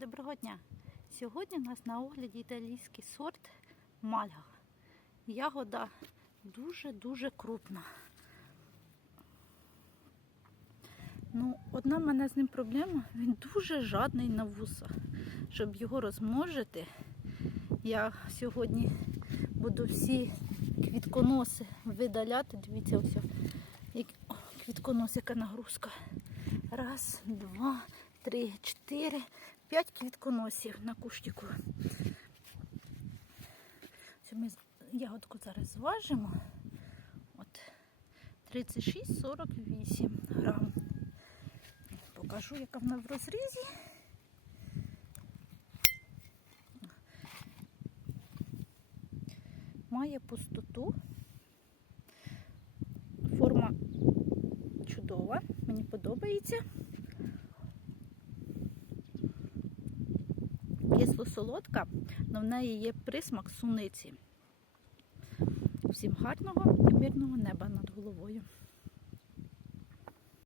Доброго дня! Сьогодні у нас на огляді італійський сорт Мальга. Ягода дуже-дуже крупна. Ну, одна в мене з ним проблема, він дуже жадний на вуса. Щоб його розмножити, я сьогодні буду всі квітконоси видаляти. Дивіться, ось як о, квітконос, яка нагрузка. Раз, два, три, чотири, п'ять квітконосів на куштику. Це ми ягодку зараз зважимо. От 36-48 грам. Покажу, яка вона в розрізі. Має пустоту. Форма чудова, мені подобається. солодка, але в неї є присмак суниці. Всім гарного і мирного неба над головою.